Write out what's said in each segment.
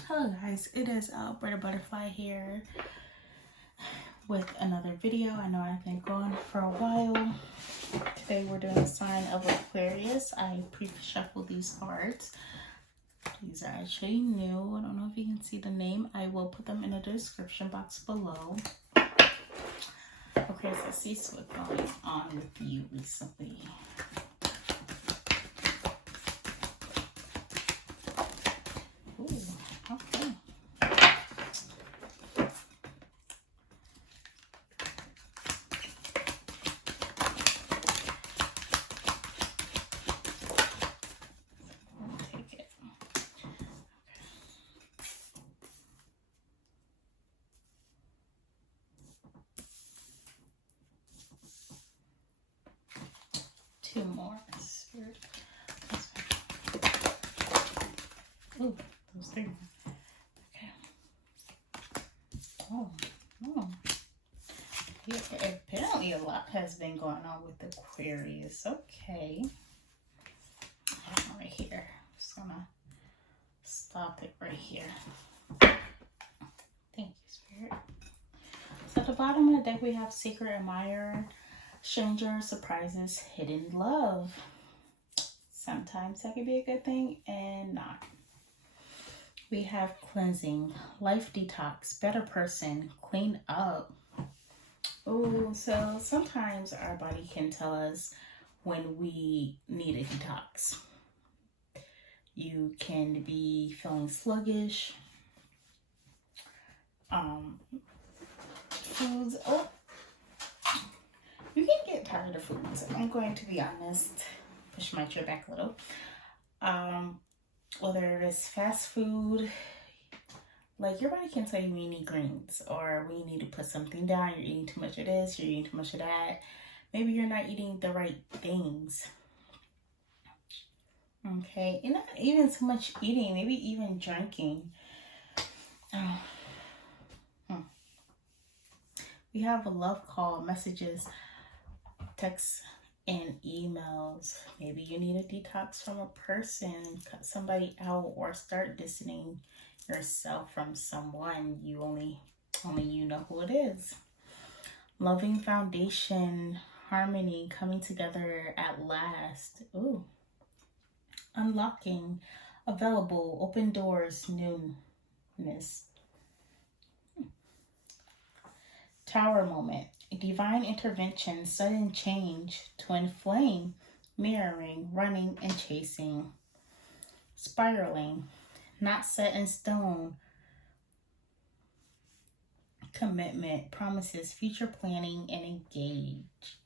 Hello guys, it is Brita Butterfly here with another video. I know I've been gone for a while. Today we're doing a sign of Aquarius. I pre-shuffled these cards. These are actually new. I don't know if you can see the name. I will put them in the description box below. Okay, so let's see what's going on with you recently. Ooh, okay. Take it. Two more. Spirit. Ooh, those three. Okay. Oh. Yeah, apparently a lot has been going on with Aquarius. Okay. I have one right here. I'm just gonna stop it right here. Thank you, Spirit. So at the bottom of the deck we have Sacred Admirer, Stranger, Surprises, Hidden Love. Sometimes that could be a good thing and not. We have Cleansing, Life Detox, Better Person, Clean Up. Oh, so sometimes our body can tell us when we need a detox. You can be feeling sluggish. Foods. Oh, you can get tired of foods. I'm going to be honest. Push my chair back a little. Whether it's fast food, like your body can tell you when you need greens or when you need to put something down. You're eating too much of this, you're eating too much of that. Maybe you're not eating the right things. Okay, and not even so much eating, maybe even drinking. We have a love call, messages, texts, and emails. Maybe you need a detox from a person, cut somebody out, or start distancing yourself from someone. You only you know who it is. Loving foundation, harmony, coming together at last. Ooh. Unlocking, available, open doors, newness. Tower moment, divine intervention, sudden change, twin flame, mirroring, running and chasing. Spiraling, not set in stone, commitment, promises, future planning, and engage.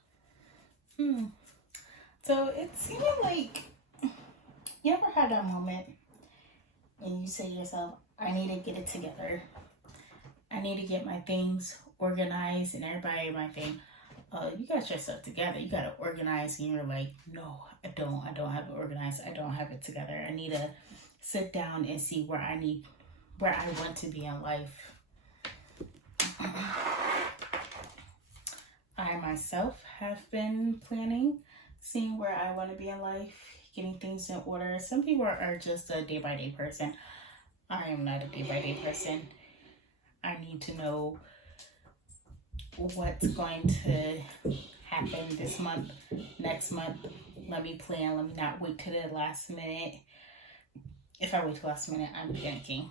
So it's seeming like you ever had that moment and you say to yourself, I need to get it together. I need to get my things organized, and everybody might think, you got yourself together. You got to organize, and you're like, no, I don't have it organized. I don't have it together. I need to sit down and see where I want to be in life. I myself have been planning, seeing where I want to be in life, getting things in order. Some people are just a day-by-day person. I am not a day-by-day person. I need to know what's going to happen this month, next month. Let me plan. Let me not wait to the last minute. If I wait till the last minute, I'm panicking.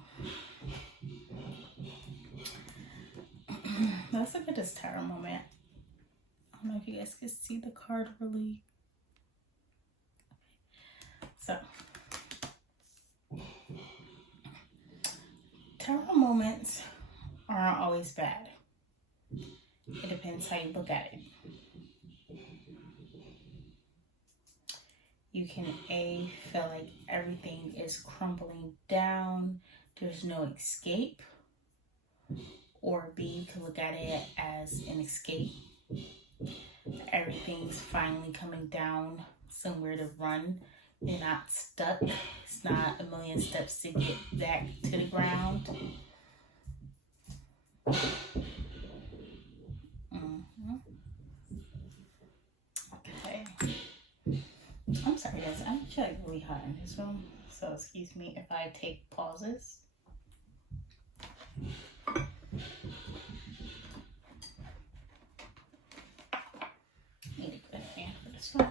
Let's look at this tower moment. I don't know if you guys can see the card really. So, tower moments aren't always bad. It depends how you look at it. You can A, feel like everything is crumbling down, there's no escape. Or B, you can look at it as an escape. Everything's finally coming down, somewhere to run. You're not stuck. It's not a million steps to get back to the ground. Okay. I'm sorry guys, I'm actually really hot in this room, so excuse me if I take pauses. Need a good hand for this one.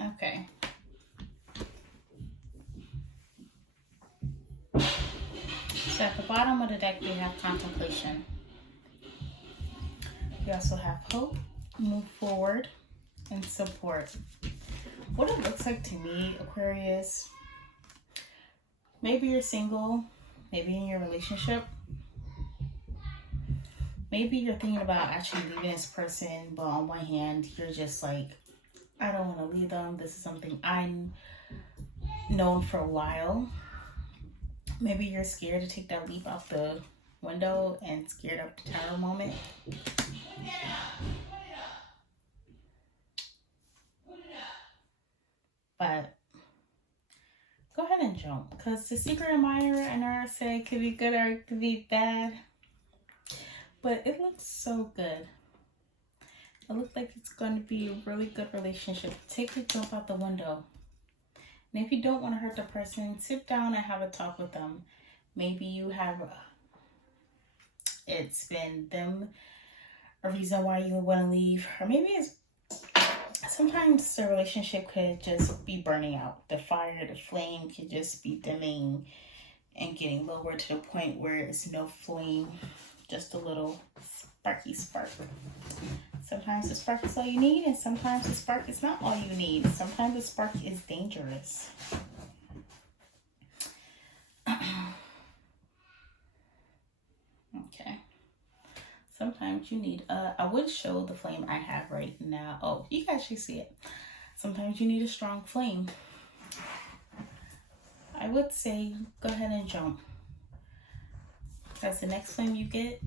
Okay. So at the bottom of the deck, we have contemplation. We also have hope, move forward, and support. What it looks like to me, Aquarius, maybe you're single, maybe in your relationship, maybe you're thinking about actually leaving this person, but on one hand, you're just like, I don't want to leave them. This is something I'm known for a while. Maybe you're scared to take that leap out the window and scared of the tower moment. But go ahead and jump, because the secret admirer and I say it could be good or it could be bad. But it looks so good. It looks like it's going to be a really good relationship. Take a jump out the window. And if you don't want to hurt the person, sit down and have a talk with them. Maybe you have, it's been them a reason why you want to leave. Or maybe it's, sometimes the relationship could just be burning out. The fire, the flame could just be dimming and getting lower to the point where it's no flame, just a little sparky spark. Sometimes the spark is all you need, and sometimes the spark is not all you need. Sometimes the spark is dangerous. Okay. Sometimes you need, I would show the flame I have right now. Oh, you can actually see it. Sometimes you need a strong flame. I would say go ahead and jump. Because the next flame you get,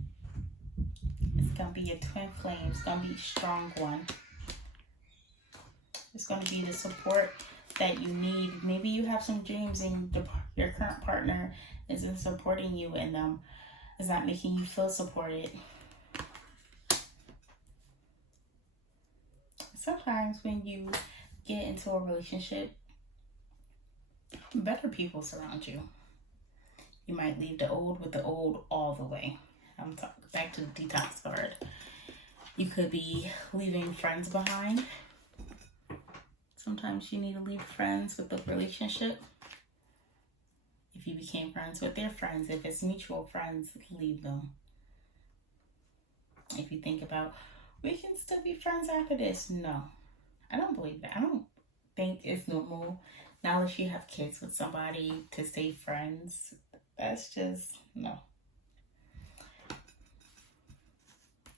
it's going to be a twin flame. It's going to be a strong one. It's going to be the support that you need. Maybe you have some dreams and your current partner isn't supporting you in them. It's not making you feel supported. Sometimes when you get into a relationship, better people surround you. You might leave the old with the old all the way. I'm talking back to the detox card. You could be leaving friends behind. Sometimes you need to leave friends with the relationship. If you became friends with their friends, if it's mutual friends, leave them. If you think about, we can still be friends after this. No, I don't believe that. I don't think it's normal, now unless you have kids with somebody, to stay friends. That's just, no.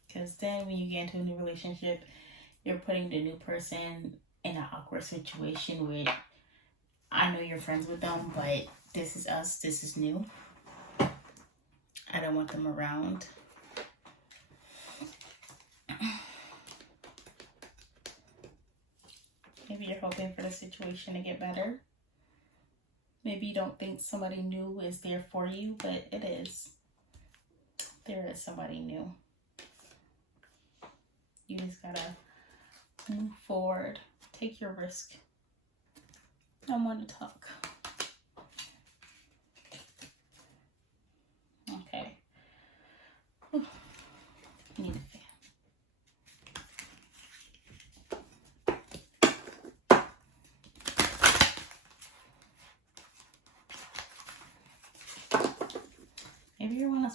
Because then when you get into a new relationship, you're putting the new person in an awkward situation where I know you're friends with them, but this is us, this is new. I don't want them around. Maybe you're hoping for the situation to get better. Maybe you don't think somebody new is there for you, but it is. There is somebody new. You just gotta move forward. Take your risk. I want to talk. Okay. Ooh. Need a fan.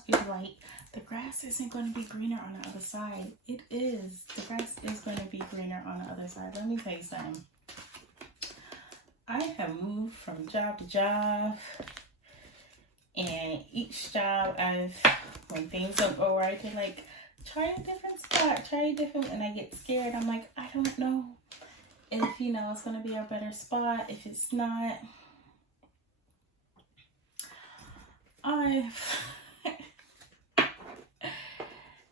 is right. The grass isn't going to be greener on the other side. It is. The grass is going to be greener on the other side. Let me tell you something. I have moved from job to job, and each job when things don't go right, they're like, try a different spot, try a different, and I get scared. I'm like, I don't know if, it's going to be a better spot. If it's not,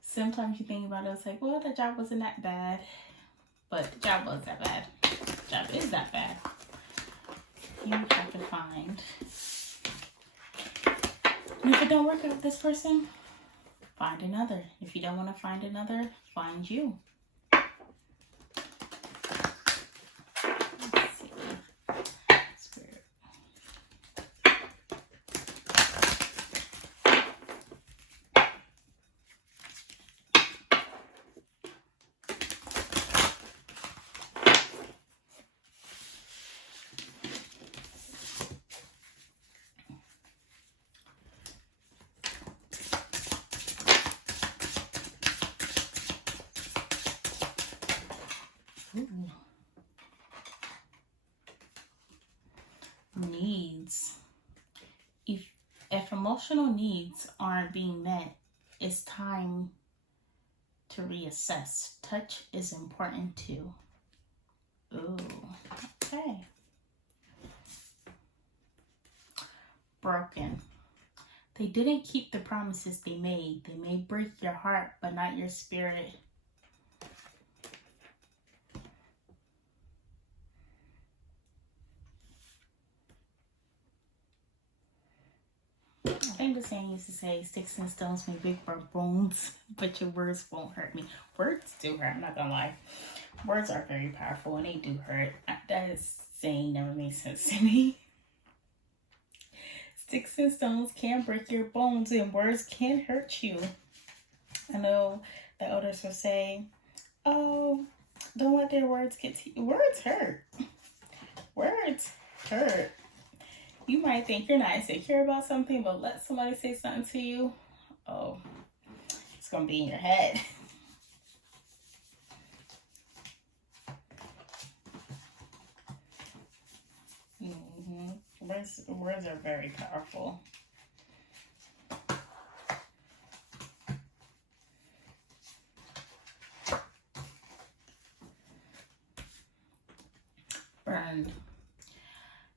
sometimes you think about it, it's like, well, the job wasn't that bad, but the job was that bad. The job is that bad. You have to find. And if it don't work out with this person, find another. If you don't want to find another, find you. Let's see. Spirit. Ooh. Needs. If emotional needs aren't being met, it's time to reassess. Touch is important too. Ooh, okay. Broken. They didn't keep the promises they made. They may break your heart, but not your spirit. I think the saying used to say, sticks and stones may break my bones, but your words won't hurt me. Words do hurt, I'm not gonna lie. Words are very powerful and they do hurt. That saying never made sense to me. Sticks and stones can break your bones and words can hurt you. I know the elders will say, oh, don't let their words get to you. Words hurt. Words hurt. You might think you're not insecure about something, but let somebody say something to you, oh, it's going to be in your head. Words are very powerful. Burned.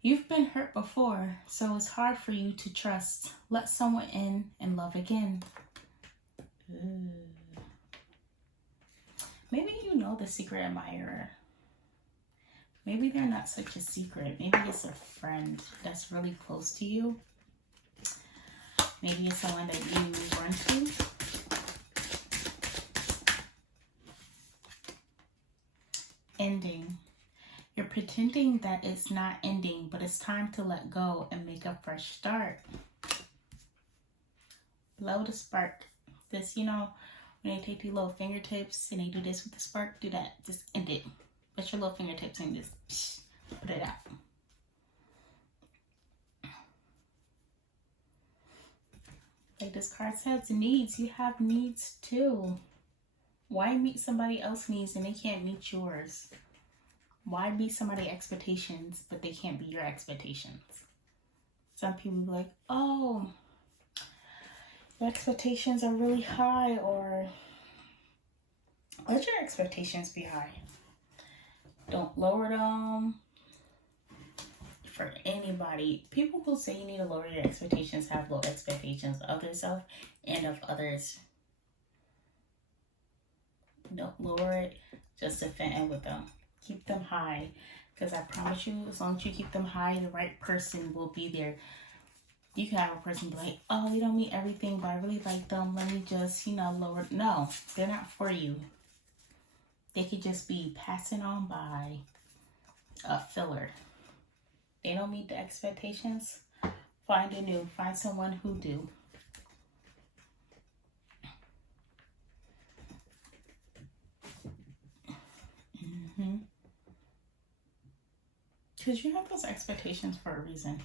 You've been hurt before, so it's hard for you to trust. Let someone in and love again. Ooh. Maybe you know the secret admirer. Maybe they're not such a secret. Maybe it's a friend that's really close to you. Maybe it's someone that you run to. Ending. You're pretending that it's not ending, but it's time to let go and make a fresh start. Blow the spark. This, when they take these little fingertips and they do this with the spark, do that. Just end it. Put your little fingertips and just put it out. Like this card says, needs. You have needs too. Why meet somebody else's needs and they can't meet yours? Why be somebody's expectations, but they can't be your expectations? Some people be like, oh, your expectations are really high, or let your expectations be high. Don't lower them for anybody. People who say you need to lower your expectations have low expectations of themselves and of others. Don't lower it just to fit in with them. Keep them high, because I promise you, as long as you keep them high, the right person will be there. You can have a person be like, oh, they don't meet everything, but I really like them. Let me just, lower. No, they're not for you. They could just be passing on by, a filler. They don't meet the expectations. Find a new. Find someone who do. Because you have those expectations for a reason.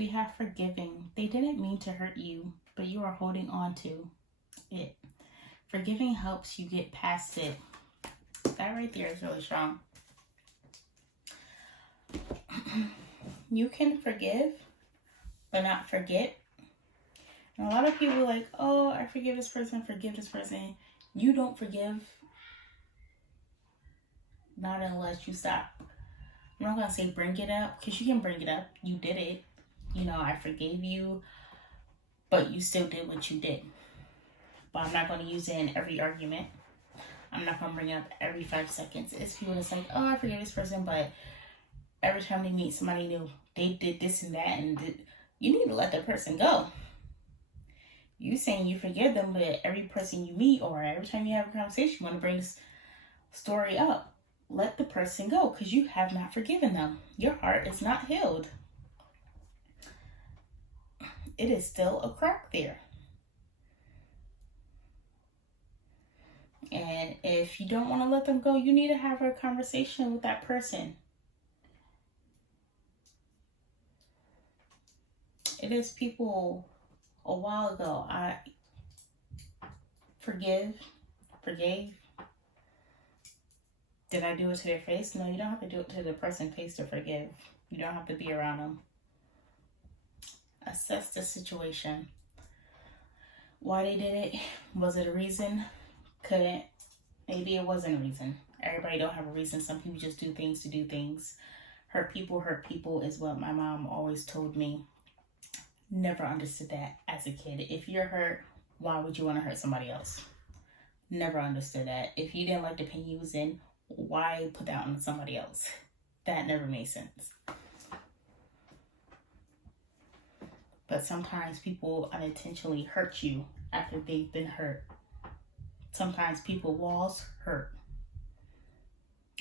we have forgiving. They didn't mean to hurt you, but you are holding on to it. Forgiving helps you get past it. That right there is really strong. You can forgive, but not forget. And a lot of people are like, oh, I forgive this person, forgive this person. You don't forgive, not unless you stop. I'm not going to say bring it up, because you can bring it up. You did it. You know, I forgave you, but you still did what you did. But I'm not going to use it in every argument. I'm not going to bring it up every 5 seconds. It's people that's like, oh, I forgive this person, but every time they meet somebody new, they did this and that, and you need to let the person go. You saying you forgive them, but every person you meet or every time you have a conversation, you want to bring this story up. Let the person go, because you have not forgiven them. Your heart is not healed. It is still a crack there. And if you don't want to let them go, you need to have a conversation with that person. It is people a while ago, I forgave. Did I do it to their face? No, you don't have to do it to the person's face to forgive. You don't have to be around them. Assess the situation. Why they did it? Was it a reason? Couldn't. Maybe it wasn't a reason. Everybody don't have a reason. Some people just do things to do things. Hurt people is what my mom always told me. Never understood that as a kid. If you're hurt, why would you want to hurt somebody else? Never understood that. If you didn't like the pain you was in, why put that on somebody else? That never made sense. But sometimes people unintentionally hurt you after they've been hurt. Sometimes people walls hurt.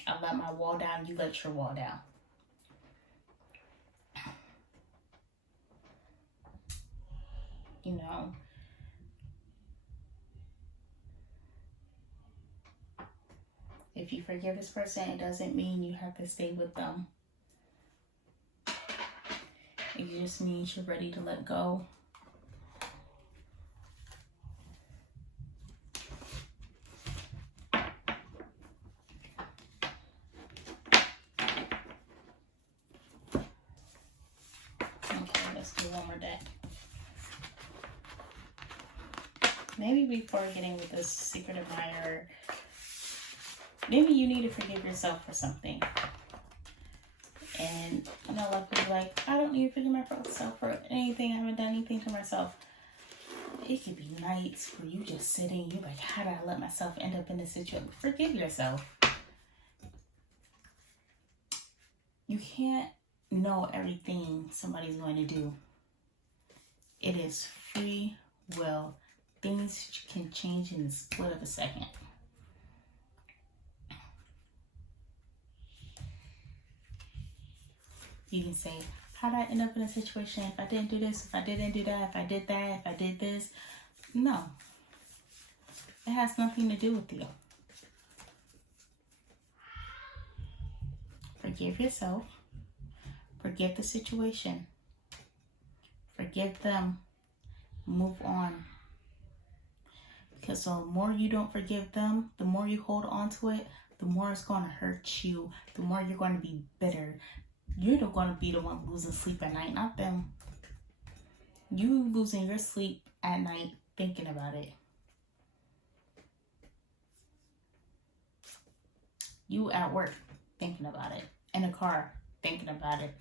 I let my wall down, you let your wall down. You know, if you forgive this person, it doesn't mean you have to stay with them. It just means you're ready to let go. Okay, let's do one more deck. Maybe before getting with this secret admirer, maybe you need to forgive yourself for something. And I know a lot of people are like, I don't need to forgive myself for anything. I haven't done anything to myself. It could be nights where you just sitting, you're like, how did I let myself end up in this situation? Forgive yourself. You can't know everything somebody's going to do. It is free will. Things can change in the split of a second. You can say, how did I end up in a situation? If I didn't do this, if I didn't do that, if I did that, if I did this. No. It has nothing to do with you. Forgive yourself. Forgive the situation. Forgive them. Move on. Because the more you don't forgive them, the more you hold on to it, the more it's going to hurt you. The more you're going to be bitter. You're going to be the one losing sleep at night, not them. You losing your sleep at night thinking about it. You at work thinking about it. In a car thinking about it.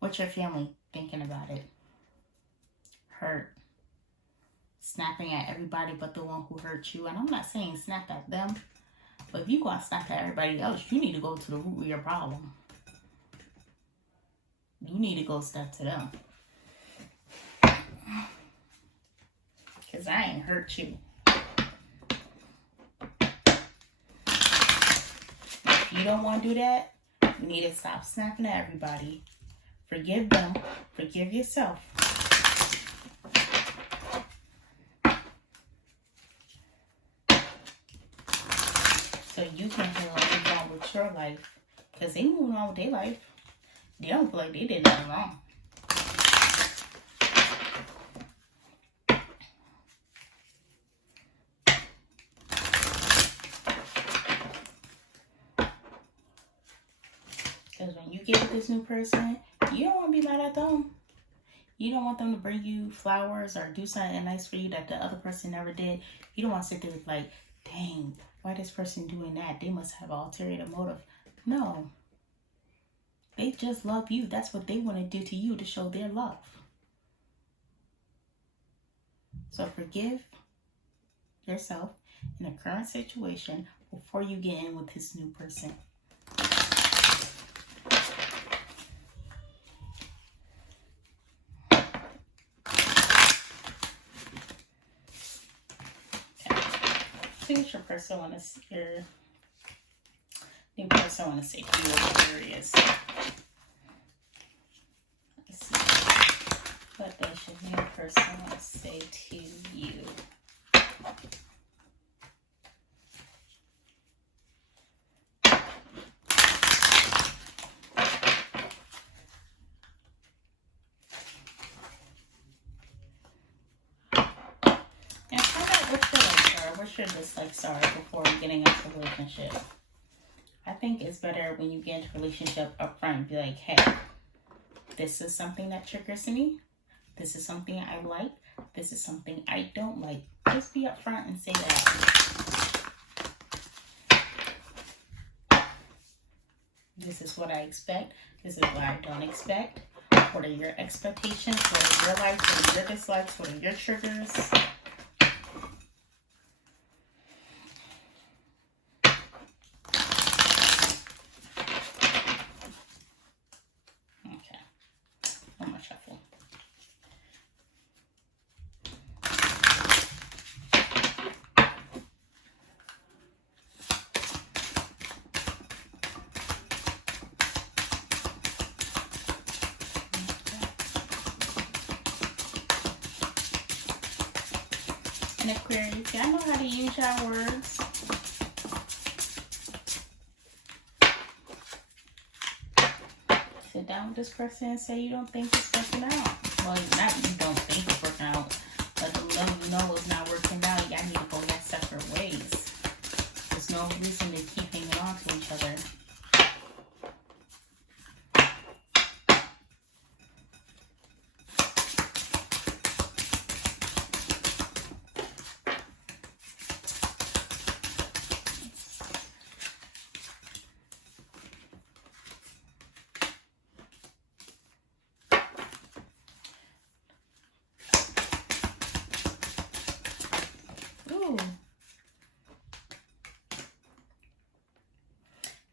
With your family thinking about it. Hurt. Snapping at everybody but the one who hurt you. And I'm not saying snap at them. But if you go and snap at everybody else, you need to go to the root of your problem. You need to go step to them. Because I ain't hurt you. If you don't want to do that, you need to stop snapping at everybody. Forgive them. Forgive yourself. So you can heal and move on with your life. Because they moving on with their life. They don't feel like they did nothing wrong. Because when you get with this new person, you don't want to be mad at them. You don't want them to bring you flowers or do something nice for you that the other person never did. You don't want to sit there like, dang, why this person doing that? They must have an ulterior motive. No. They just love you. That's what they want to do to you to show their love. So forgive yourself in the current situation before you get in with this new person. See what your person want to, your new person want to say to you, Aquarius. Let's see. What does your new person want to say to you? And find out what your likes are, what your dislikes are before getting into a relationship. I think it's better when you get into a relationship up front, be like, hey, this is something that triggers me. This is something I like. This is something I don't like. Just be up front and say that. This is what I expect. This is what I don't expect. What are your expectations? What are your likes? What are your dislikes? What are your triggers? And Aquarius, y'all know how to use your words. Sit down with this person and say you don't think it's working out. Well, not you don't think it's working out, but the love you know it's not working out. Y'all need to go your separate ways. There's no reason to keep hanging on to each other.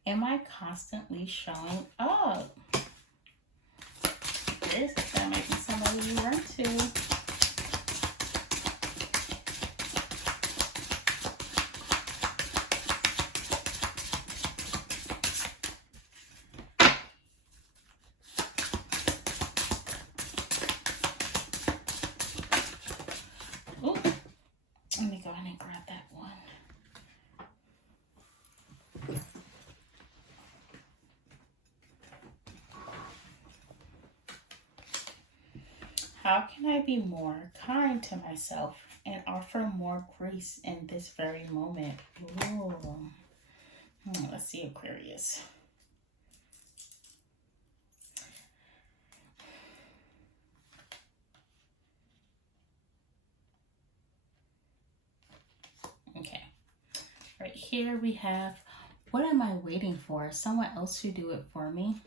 Am I constantly showing up? That might be somebody you run to. Ooh. Let me go ahead and grab that one. How can I be more kind to myself and offer more grace in this very moment? Ooh. Let's see, Aquarius. Okay. Right here we have, what am I waiting for? Someone else to do it for me?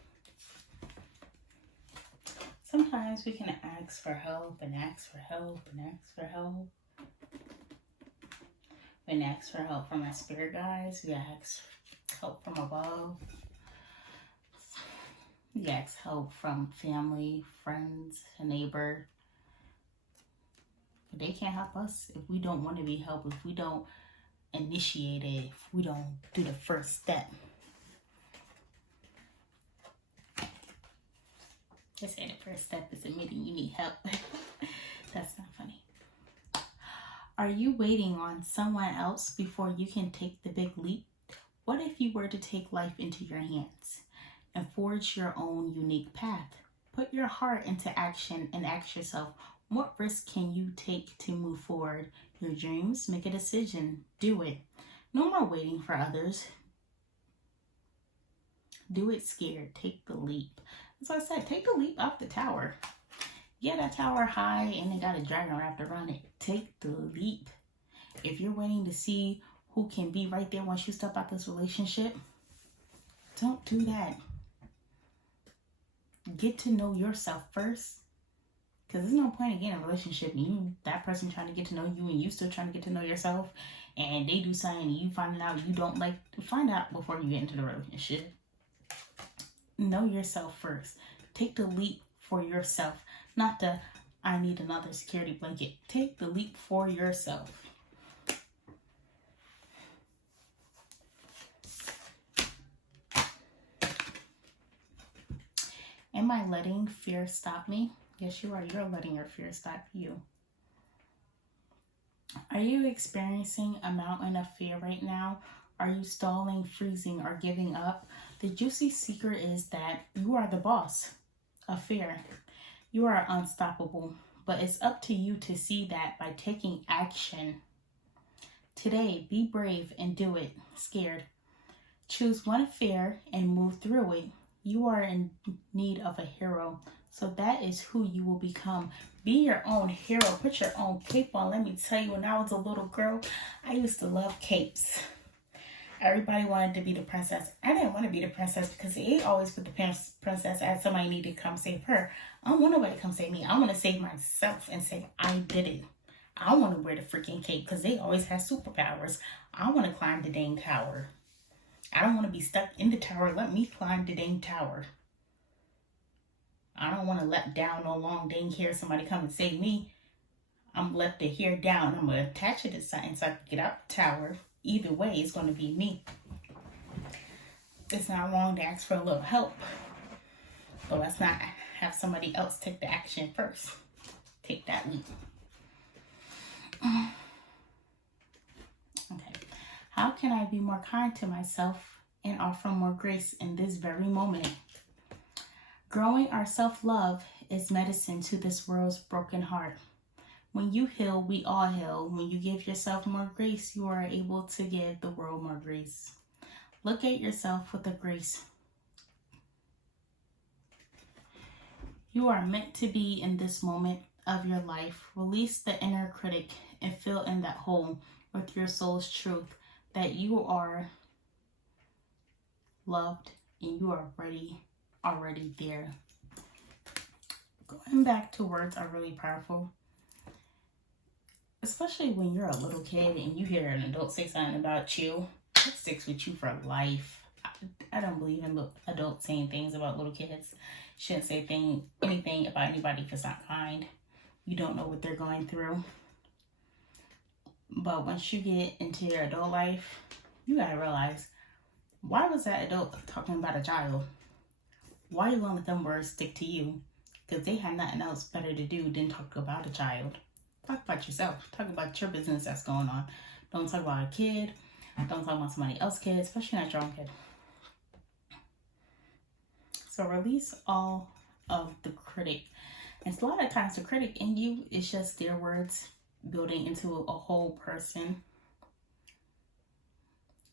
Sometimes we can ask for help and ask for help and ask for help. We ask for help from our spirit guides. We ask help from above. We ask help from family, friends, a neighbor. But they can't help us if we don't want to be helped, if we don't initiate it, if we don't do the first step. They say the first step is admitting you need help. That's not funny. Are you waiting on someone else before you can take the big leap? What if you were to take life into your hands and forge your own unique path? Put your heart into action and ask yourself, what risk can you take to move forward your dreams? Make a decision. Do it. No more waiting for others. Do it scared. Take the leap. That's what I said. Take the leap off the tower. Yeah, that tower high and they got a dragon wrapped around it. Take the leap. If you're waiting to see who can be right there once you step out this relationship, don't do that. Get to know yourself first. Because there's no point in getting in a relationship and that person trying to get to know you and you still trying to get to know yourself, and they do something and you find out you don't like. Find out before you get into the relationship. Know yourself first. Take the leap for yourself. Not the, I need another security blanket. Take the leap for yourself. Am I letting fear stop me? Yes, you are. You're letting your fear stop you. Are you experiencing a mountain of fear right now? Are you stalling, freezing, or giving up? The juicy secret is that you are the boss of fear. You are unstoppable, but it's up to you to see that by taking action. Today, be brave and do it. Scared. Choose one fear and move through it. You are in need of a hero, so that is who you will become. Be your own hero. Put your own cape on. Let me tell you, when I was a little girl, I used to love capes. Everybody wanted to be the princess. I didn't want to be the princess because they always put the princess as somebody needed to come save her. I don't want nobody to come save me. I want to save myself and say, I did it. I want to wear the freaking cape because they always have superpowers. I want to climb the dang tower. I don't want to be stuck in the tower. Let me climb the dang tower. I don't want to let down no long dang hair. Somebody come and save me. I'm left the hair down. I'm going to attach it to something so I can get out the tower. Either way, it's going to be me. It's not wrong to ask for a little help. But let's not have somebody else take the action first. Take that leap. Okay. How can I be more kind to myself and offer more grace in this very moment? Growing our self-love is medicine to this world's broken heart. When you heal, we all heal. When you give yourself more grace, you are able to give the world more grace. Look at yourself with a grace. You are meant to be in this moment of your life. Release the inner critic and fill in that hole with your soul's truth that you are loved and you are already there. Going back to words are really powerful. Especially when you're a little kid and you hear an adult say something about you, it sticks with you for life. I don't believe in adults saying things about little kids. Shouldn't say anything about anybody if it's not kind. You don't know what they're going through. But once you get into your adult life, you gotta realize, why was that adult talking about a child? Why are you gonna let them words stick to you? Because they had nothing else better to do than talk about a child. Talk about yourself. Talk about your business that's going on. Don't talk about a kid. Don't talk about somebody else's kid, especially not your own kid. So release all of the critic. And a lot of times the critic in you is just their words building into a whole person.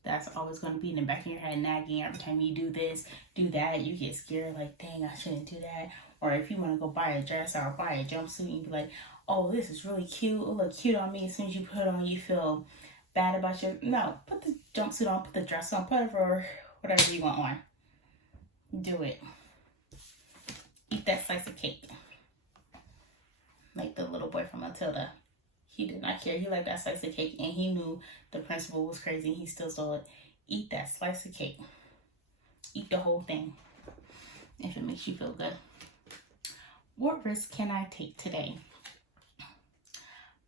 That's always going to be in the back of your head, nagging every time you do this, do that. You get scared, like, dang, I shouldn't do that. Or if you want to go buy a dress or buy a jumpsuit, you be like, oh, this is really cute. It'll look cute on me. As soon as you put it on, you feel bad about your... No, put the jumpsuit on, put the dress on, put whatever you want on. Do it. Eat that slice of cake. Like the little boy from Matilda. He did not care. He liked that slice of cake, and he knew the principal was crazy, and he still stole it. Eat that slice of cake. Eat the whole thing, if it makes you feel good. What risk can I take today?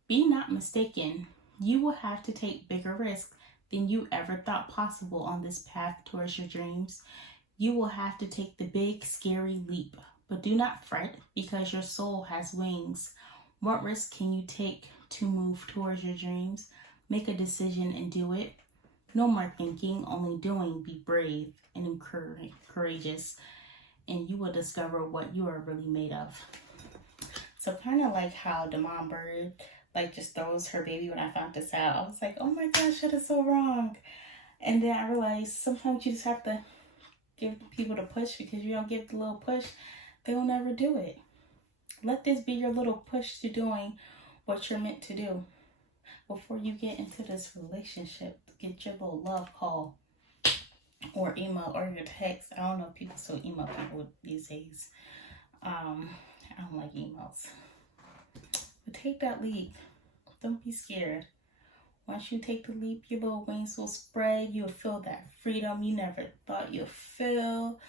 Be not mistaken. You will have to take bigger risks than you ever thought possible on this path towards your dreams. You will have to take the big, scary leap. But do not fret, because your soul has wings. What risk can you take to move towards your dreams? Make a decision and do it. No more thinking, only doing. Be brave and courageous, and you will discover what you are really made of. So kind of like how the mom bird just throws her baby. When I found this out, I was like, oh my gosh, that is so wrong. And then I realized sometimes you just have to give people the push, because you don't give the little push, they'll never do it. Let this be your little push to doing what you're meant to do. Before you get into this relationship, get your little love call or email or your text. I don't know if people still email people these days. I don't like emails. But take that leap. Don't be scared. Once you take the leap, your little wings will spread. You'll feel that freedom you never thought you'd feel.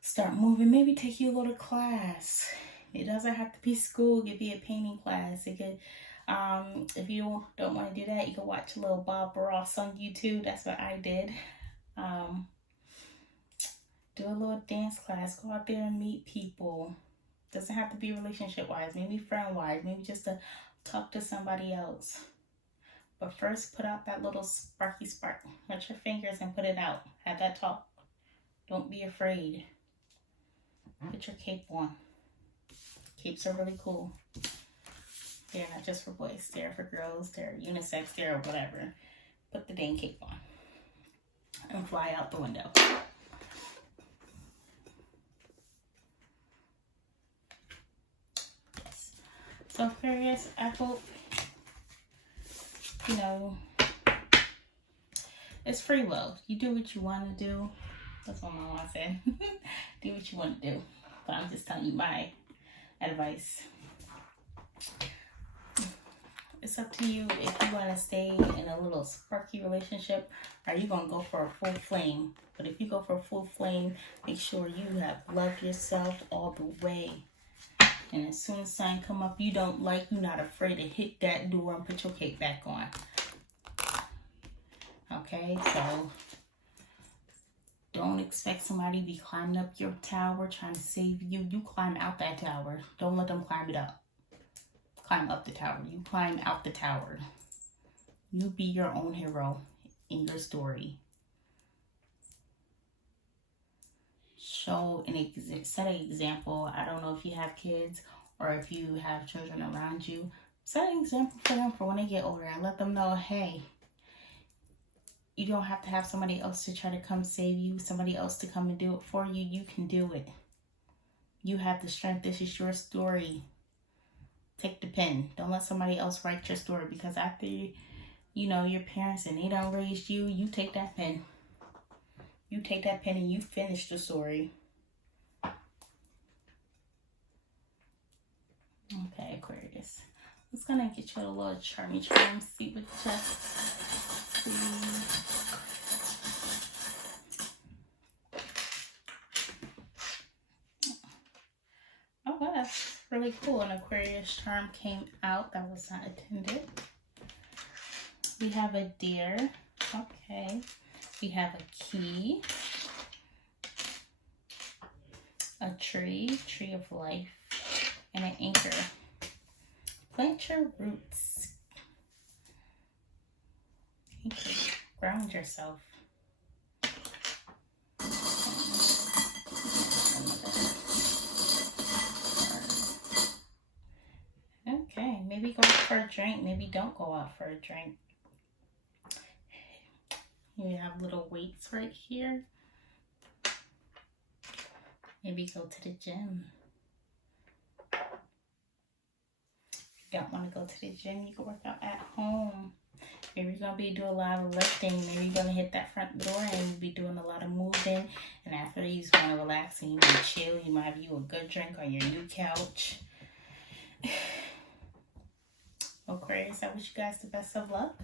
Start moving. Maybe take you a little class. It doesn't have to be school. It could be a painting class. It could, if you don't want to do that, you can watch a little Bob Ross on YouTube. That's what I did. Do a little dance class. Go out there and meet people. Doesn't have to be relationship-wise. Maybe friend-wise. Maybe just to talk to somebody else. But first, put out that little sparky spark. Let your fingers and put it out. Have that talk. Don't be afraid. Put your cape on. Capes are really cool. They're not just for boys. They're for girls. They're unisex. They're whatever. Put the dang cape on. And fly out the window. Yes. So Aquarius, I hope, you know, it's free will. You do what you want to do. That's what my mom said. Do what you want to do. But I'm just telling you my advice. It's up to you if you want to stay in a little sparky relationship, or you going to go for a full flame. But if you go for a full flame, make sure you have loved yourself all the way. And as soon as something come up you don't like, you're not afraid to hit that door and put your cape back on. Okay, so don't expect somebody to be climbing up your tower trying to save you. You climb out that tower. Don't let them climb it up. Climb up the tower. You climb out the tower. You be your own hero in your story. Show and set an example. I don't know if you have kids or if you have children around you. Set an example for them for when they get older and let them know, hey, you don't have to have somebody else to try to come save you, somebody else to come and do it for you. You can do it. You have the strength. This is your story. Take the pen. Don't let somebody else write your story, because after you know your parents and they done raised you, you take that pen. You take that pen and you finish the story. Okay, Aquarius. I'm just gonna get you a little charmy charm seat with the chest. Oh, well, that's really cool. An Aquarius charm came out that was not intended. We have a deer. Okay. We have a key. A tree of life. And an anchor. Plant your roots. Anchor. Ground yourself. Okay, maybe go out for a drink. Maybe don't go out for a drink. You have little weights right here. Maybe go to the gym. If you don't want to go to the gym, you can work out at home. Maybe you're going to be doing a lot of lifting. Maybe you're going to hit that front door and you'll be doing a lot of moving. And after you just want to relax and you want to chill. You might have you a good drink on your new couch. Aquarius, I wish you guys the best of luck.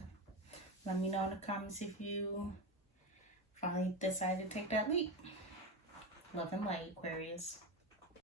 Let me know in the comments if you finally decide to take that leap. Love and light, Aquarius.